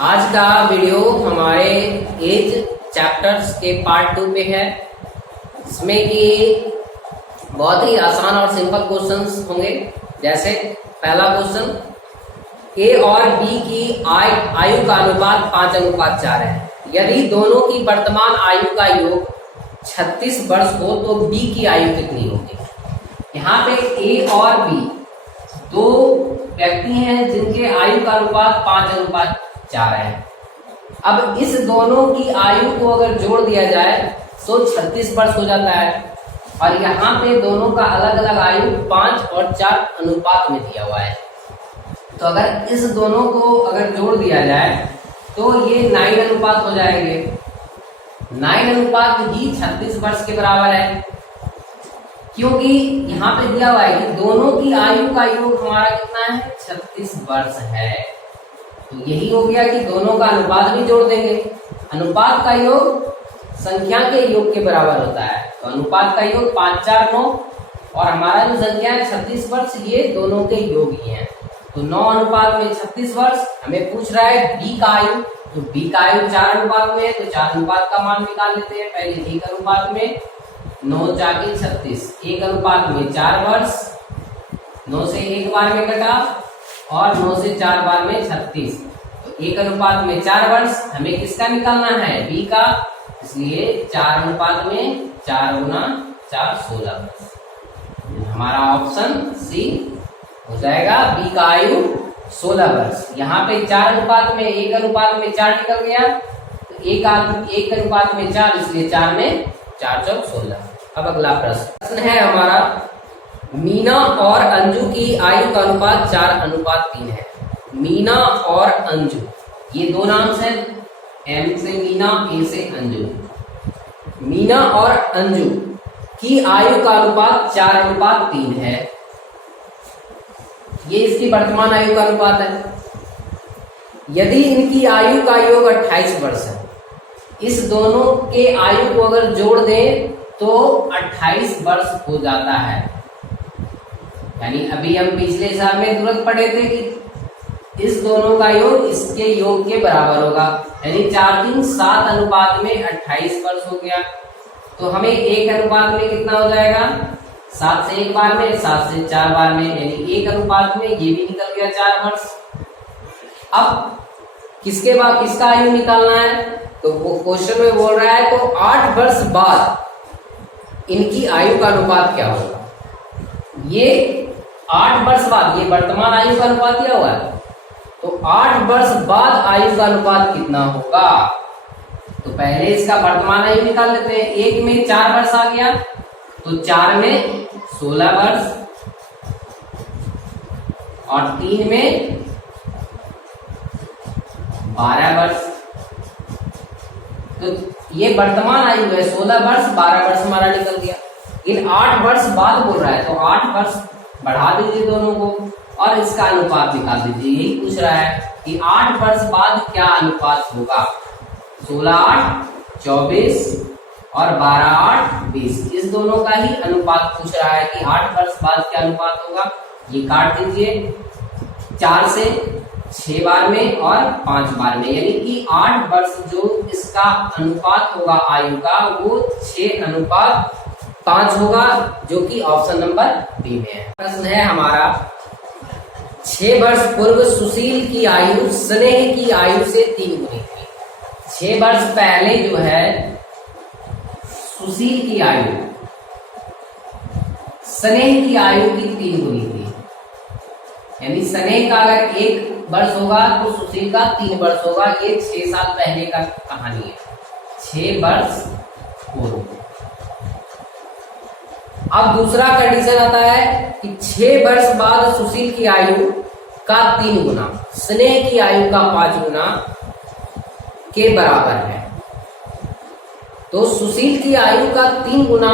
आज का वीडियो हमारे एज चैप्टर्स के पार्ट 2 पे है। इसमें कि बहुत ही आसान और सिंपल क्वेश्चंस होंगे। जैसे पहला क्वेश्चन, ए और बी की आयु का अनुपात 5:4 है। यदि दोनों की वर्तमान आयु का योग 36 वर्ष हो तो बी की आयु कितनी होगी। यहाँ पे ए और बी दो व्यक्ति हैं जिनके आयु का अनुपात 5:4 है। अब इस दोनों की आयु को अगर जोड़ दिया जाए तो 36 वर्ष हो जाता है। और यहाँ पे दोनों का अलग अलग आयु 5 और 4 अनुपात में दिया हुआ है। तो अगर इस दोनों को अगर जोड़ दिया जाए तो ये 9 अनुपात हो जाएंगे। 9 अनुपात ही 36 वर्ष के बराबर है, क्योंकि यहाँ पे दिया हुआ है कि दोनों की आयु का योग हमारा कितना है, 36 वर्ष है। तो यही हो गया कि दोनों का अनुपात भी जोड़ देंगे। अनुपात का योग संख्या के योग के बराबर होता है। तो अनुपात का योग 5, 4, 9 और हमारा जो संख्या है 36 वर्ष, ये दोनों के योग ही हैं। तो 9 अनुपात में 36 वर्ष। हमें पूछ रहा है बी का आयु, तो बी का आयु 4 अनुपात में है, तो 4 अनुपात का मान निकाल लेते हैं। पहले 1 अनुपात में 9 4 36, 1 अनुपात में 4 वर्ष, 9 से 1 बार में कटा और 9 से 4 बार में 36। तो 1 अनुपात में 4 वर्ष। हमें किसका निकालना है, बी का, इसलिए 4 अनुपात में 4 गुना 4 16 वर्ष। हमारा ऑप्शन सी हो जाएगा, बी का आयु 16 वर्ष। यहाँ पे 4 अनुपात में 1 अनुपात में 4 निकल गया, तो 1 अनुपात में 4, इसलिए 4 में 4 चौक 16। अब अगला प्रश्न है हमारा, मीना और अंजू की आयु का अनुपात 4:3 है। मीना और अंजू ये दो नाम से, एम से मीना, ए से अंजू। मीना और अंजू की आयु का अनुपात 4:3 है। ये इसकी वर्तमान आयु का अनुपात है। यदि इनकी आयु का योग 28 वर्ष है, इस दोनों के आयु को अगर जोड़ दें तो 28 वर्ष हो जाता है। यानी अभी हम पिछले साल में तुरंत पढ़े थे कि इस दोनों का योग इसके योग के बराबर होगा। यानी 4 3 7 अनुपात में 28 वर्ष हो गया। तो हमें 1 अनुपात में कितना हो जाएगा, 7 से 1 बार में, 7 से 4 बार में, यानी 1 अनुपात में ये भी निकल गया 4 वर्ष। अब किसके बाद किसका आयु निकालना है, तो वो क्वेश्चन में बोल रहा है तो 8 वर्ष बाद इनकी आयु का अनुपात क्या होगा। ये 8 वर्ष बाद, ये वर्तमान आयु का अनुपात दिया हुआ है, तो 8 वर्ष बाद आयु का अनुपात कितना होगा। तो पहले इसका वर्तमान आयु निकाल लेते हैं। 1 में 4 वर्ष आ गया, तो 4 में 16 वर्ष और 3 में 12 वर्ष। तो ये वर्तमान आयु है 16 वर्ष, 12 वर्ष हमारा निकल गया। इन 8 वर्ष बाद बोल रहा है, तो 8 वर्ष बढ़ा दीजिए दोनों को और इसका अनुपात निकाल दीजिए। यही पूछ रहा है कि 8 वर्ष बाद क्या अनुपात होगा। 16 8 24 और 12 8 20, इस दोनों का ही अनुपात पूछ रहा है कि 8 वर्ष बाद क्या अनुपात होगा। ये काट दीजिए, 4 से 6 बार में और 5 बार में, यानी कि 8 वर्ष जो इसका अनुपात होगा आयु का, वो 6:5 होगा, जो कि ऑप्शन नंबर बी में है। प्रश्न है हमारा, 6 वर्ष पूर्व सुशील की आयु स्नेह की आयु से 3 गुनी थी। 6 वर्ष पहले जो है सुशील की आयु स्नेह की आयु की 3 गुनी थी। यानी स्नेह का अगर 1 वर्ष होगा तो सुशील का 3 वर्ष होगा। ये 6 साल पहले का कहानी है, 6 वर्ष पूर्व। अब दूसरा कंडीशन आता है कि 6 वर्ष बाद सुशील की आयु का 3 गुना स्नेह की आयु का 5 गुना के बराबर है। तो सुशील की आयु का 3 गुना,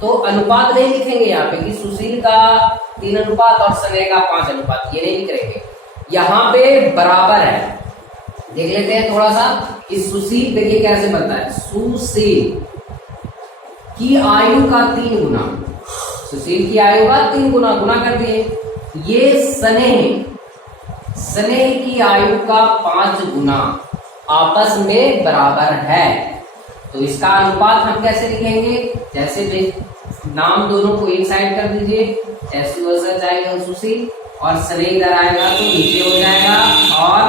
तो अनुपात नहीं लिखेंगे यहाँ पे कि सुशील का 3 अनुपात और स्नेह का 5 अनुपात, ये नहीं लिख रहे। यहाँ पे बराबर है। देख लेते हैं थोड़ा सा कि सुशील, देखिए कैसे बनता है, सुशील की आयु का 3 गुना, सुशील की आयु का 3 गुना, गुना कर दिए। ये स्नेह स्नेह की आयु का 5 गुना आपस में बराबर है। तो इसका अनुपात हम कैसे लिखेंगे, जैसे नाम दोनों को एक साइड कर दीजिए, SU जाएगा सुशील और स्नेह इधर आएगा तो नीचे हो जाएगा, और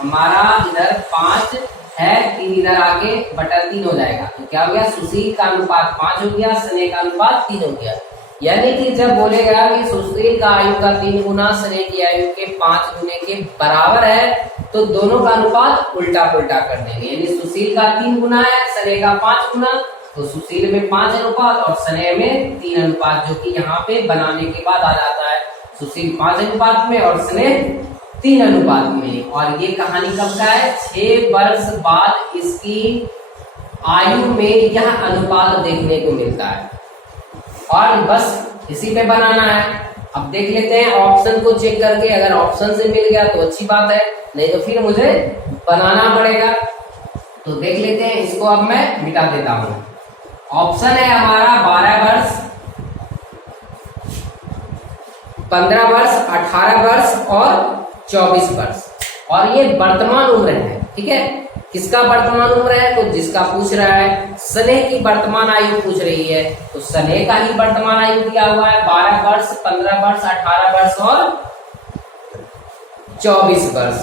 हमारा इधर 5 है, 3 इधर आके बटा 3 हो जाएगा। तो क्या हो गया, सुशील का अनुपात 5 हो गया, स्नेह का अनुपात 3 हो गया। यानी कि जब बोलेगा कि सुशील का आयु का 3 गुना स्नेह की आयु के 5 गुने के बराबर है, तो दोनों का अनुपात उल्टा पुल्टा कर देंगे। यानी सुशील का 3 गुना है, स्नेह का 5 गुना, तो सुशील में 5 अनुपात और स्नेह में 3 अनुपात, जो कि यहाँ पे बनाने के बाद आ जाता है। सुशील 5 अनुपात में और स्नेह 3 अनुपात में। और ये कहानी कब का है, 6 वर्ष बाद इसकी आयु में यह अनुपात देखने को मिलता है। और बस इसी पे बनाना है। अब देख लेते हैं ऑप्शन को चेक करके, अगर ऑप्शन से मिल गया तो अच्छी बात है, नहीं तो फिर मुझे बनाना पड़ेगा। तो देख लेते हैं, इसको अब मैं मिटा देता हूं। ऑप्शन है हमारा 12 वर्ष, 15 वर्ष, 18 वर्ष और 24 वर्ष। और ये वर्तमान उम्र है, ठीक है। किसका वर्तमान उम्र है, तो जिसका पूछ रहा है स्नेह की वर्तमान आयु पूछ रही है, तो स्नेह का ही वर्तमान आयु दिया हुआ है 12 वर्ष, 15 वर्ष, 18 वर्ष और 24 वर्ष।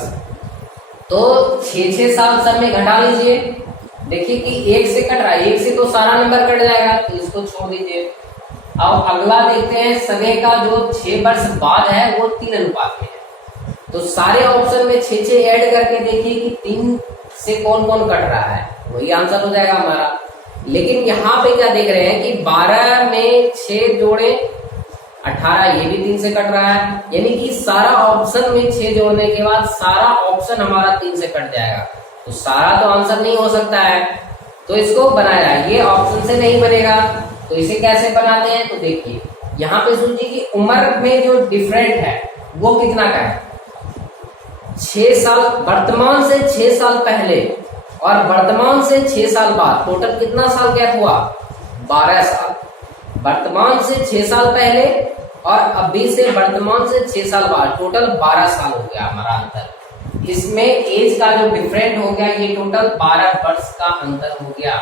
तो 6-6 साल सब में घटा लीजिए। देखिए कि 1 से कट रहा है, 1 से तो सारा नंबर कट जाएगा, तो इसको छोड़ दीजिए। अब अगला देखते हैं, स्नेह का जो 6 वर्ष बाद है वो 3 अनुपात में है। तो सारे ऑप्शन में 6-6 ऐड करके देखिए कि 3 से कौन कौन कट रहा है, वही आंसर हो जाएगा हमारा। लेकिन यहाँ पे क्या देख रहे हैं कि 12 में 6 जोड़े 18, ये भी 3 से कट रहा है। यानी कि सारा ऑप्शन में 6 जोड़ने के बाद सारा ऑप्शन हमारा 3 से कट जाएगा। तो सारा तो आंसर नहीं हो सकता है, तो इसको बनाया जाए। ये ऑप्शन से नहीं बनेगा, तो इसे कैसे बनाते हैं, तो देखिए यहाँ पे सोचिए कि उम्र में जो डिफरेंट है वो कितना का है, 6 साल वर्तमान से 6 साल पहले और वर्तमान से 6 साल बाद, टोटल कितना साल गैप हुआ, 12 साल। वर्तमान से 6 साल पहले और अभी से वर्तमान से 6 साल बाद, टोटल 12 साल हो गया हमारा अंतर। इसमें एज का जो डिफरेंट हो गया, ये टोटल 12 वर्ष का अंतर हो गया।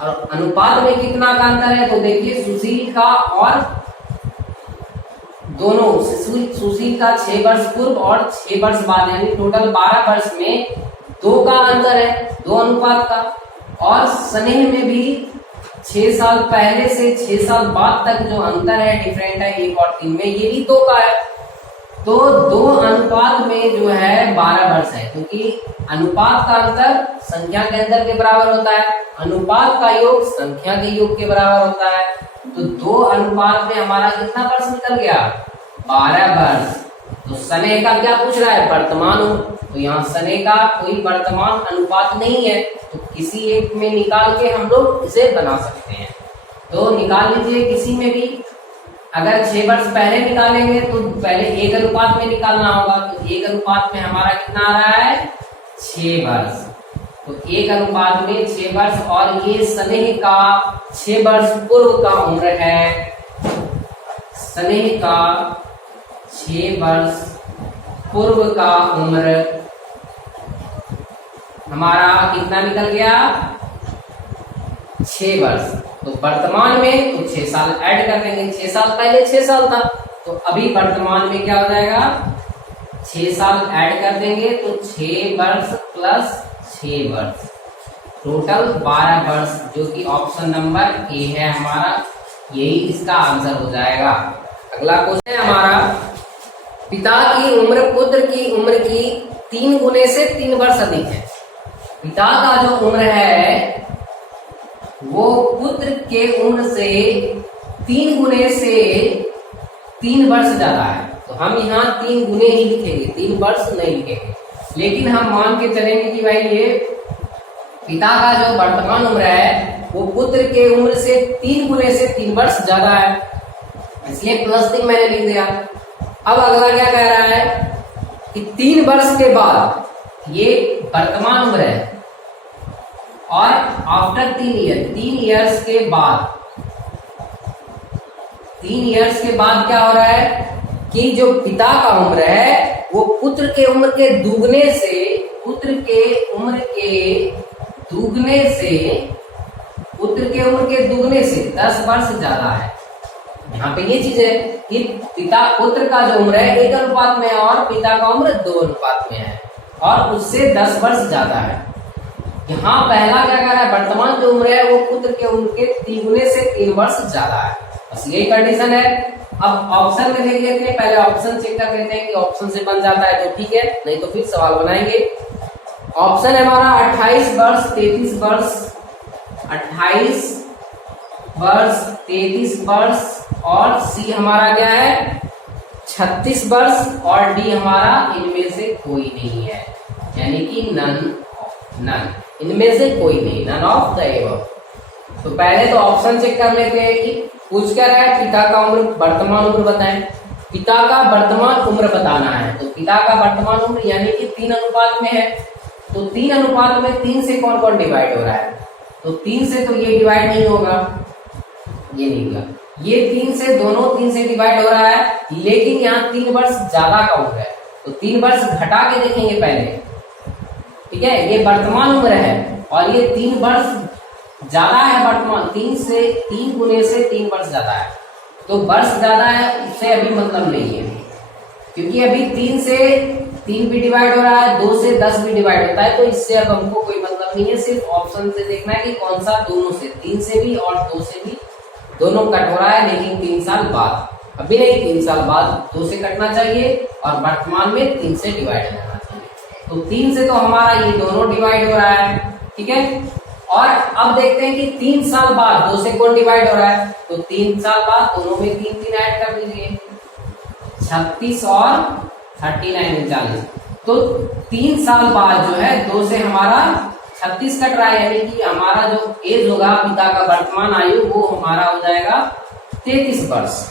और अनुपात में कितना का अंतर है, तो देखिए सुशील का और दोनों, सुशील का 6 वर्ष पूर्व और 6 वर्ष बाद, यानी टोटल 12 वर्ष में 2 का अंतर है, 2 अनुपात का। और स्नेह में भी 6 साल पहले से 6 साल बाद तक जो अंतर है, डिफरेंट है 1 और 3 में, ये भी 2 का है। तो 2 अनुपात में जो है 12 वर्ष है, क्योंकि अनुपात का अंतर संख्या के अंतर के बराबर होता है, अनुपात का योग संख्या के योग के बराबर होता है। तो 2 अनुपात में हमारा कितना वर्ष निकल गया, 12 वर्ष। तो स्नेह का क्या पूछ रहा है, वर्तमान उम्र, तो यहाँ स्नेह का कोई वर्तमान अनुपात नहीं है, तो किसी एक में निकाल के हम लोग इसे बना सकते हैं। तो निकाल लीजिए किसी में भी। अगर 6 वर्ष पहले निकालेंगे तो पहले 1 अनुपात में निकालना होगा, तो 1 अनुपात में हमारा कितना आ रहा है, 6 वर्ष। तो 1 अनुपात में 6 वर्ष, और ये स्नेह का 6 वर्ष पूर्व का उम्र है। स्नेह का 6 वर्ष पूर्व का उम्र हमारा कितना निकल गया, 6 वर्ष। तो वर्तमान में तो 6 साल ऐड कर देंगे, 6 साल पहले 6 साल था, तो अभी वर्तमान में क्या हो जाएगा, 6 साल ऐड कर देंगे, तो 6 वर्ष प्लस 6 वर्ष, टोटल 12 वर्ष, जो कि ऑप्शन नंबर ए है हमारा, यही इसका आंसर हो जाएगा। अगला क्वेश्चन है हमारा, पिता की उम्र पुत्र की उम्र की 3 गुने से 3 वर्ष अधिक है। पिता का जो उम्र है वो पुत्र के उम्र से 3 गुने से 3 वर्ष ज्यादा है। तो हम यहाँ 3 गुने ही लिखेंगे, 3 वर्ष नहीं लिखेंगे। लेकिन हम मान के चलेंगे कि भाई ये पिता का जो वर्तमान उम्र है वो पुत्र के उम्र से 3 गुने से 3 वर्ष ज्यादा है, इसलिए +3 मैंने लिख दिया। अब अगला क्या कह रहा है कि 3 वर्ष के बाद, ये वर्तमान उम्र है, और आफ्टर 3 ईयर, 3 ईयर्स के बाद, 3 ईयर्स के बाद क्या हो रहा है कि जो पिता का उम्र है वो पुत्र के उम्र के दुगने से, पुत्र के उम्र के दुगने से, पुत्र के उम्र के दुगने से 10 वर्ष ज्यादा है। यहाँ पे ये चीज है कि पिता पुत्र का जो उम्र है 1 अनुपात में है और पिता का उम्र 2 अनुपात में है और उससे 10 वर्ष ज्यादा है। यहाँ पहला क्या कह रहा है, वर्तमान जो उम्र है वो पुत्र के उम्र के 3 गुने से 3 वर्ष ज्यादा है, बस यही कंडीशन है। अब ऑप्शन में देख लेते हैं, पहले ऑप्शन चेक कर लेते हैं कि ऑप्शन से बन जाता है तो ठीक है, नहीं तो फिर सवाल बनाएंगे। ऑप्शन है हमारा 28 वर्ष 33 वर्ष, 28 वर्ष 33 वर्ष और सी हमारा क्या है 36 वर्ष और डी हमारा इनमें से कोई नहीं है, यानी कि नन, इनमें से कोई नहीं, नन ऑफ द एबव। तो पहले तो ऑप्शन चेक कर लेते हैं कि पूछ क्या रहा है, पिता का उम्र वर्तमान उम्र बताएं, पिता का वर्तमान उम्र बताना है। तो पिता का वर्तमान उम्र यानी कि 3 अनुपात में है, तो 3 अनुपात में 3 से कौन कौन डिवाइड हो रहा है, तो 3 से तो ये डिवाइड नहीं होगा, ये नहीं होगा, ये 3 से, दोनों 3 से डिवाइड हो रहा है, लेकिन यहाँ 3 वर्ष ज्यादा का उम्र है, तो 3 वर्ष घटा के देखेंगे पहले, ठीक है। ये वर्तमान उम्र है और ये 3 वर्ष ज्यादा है, वर्तमान 3 से 3 गुने से 3 वर्ष ज्यादा है, तो वर्ष ज्यादा है उससे अभी मतलब नहीं है, क्योंकि अभी 3 से 3 भी डिवाइड हो रहा है, 2 से 10 भी डिवाइड होता है, तो इससे अब हमको कोई मतलब नहीं है, सिर्फ ऑप्शन से देखना है कि कौन सा दोनों से, 3 से भी और 2 से भी, दोनों कट हो रहा है, लेकिन 3 साल बाद, अभी नहीं 3 साल बाद 2 से कटना चाहिए और वर्तमान में 3 से डिवाइड करना चाहिए। तो 3 से तो हमारा ये दोनों डिवाइड हो रहा है, ठीक है। और अब देखते हैं कि 3 साल बाद 2 से कौन डिवाइड हो रहा है, तो 3 साल बाद दोनों में 3 ऐड कर दीजिए, 36 और 39 40, तो 3 साल बाद जो है 2 से हमारा 36 कट रहा है, यानी कि हमारा जो एज होगा पिता का वर्तमान आयु वो हमारा हो जाएगा 33 वर्ष।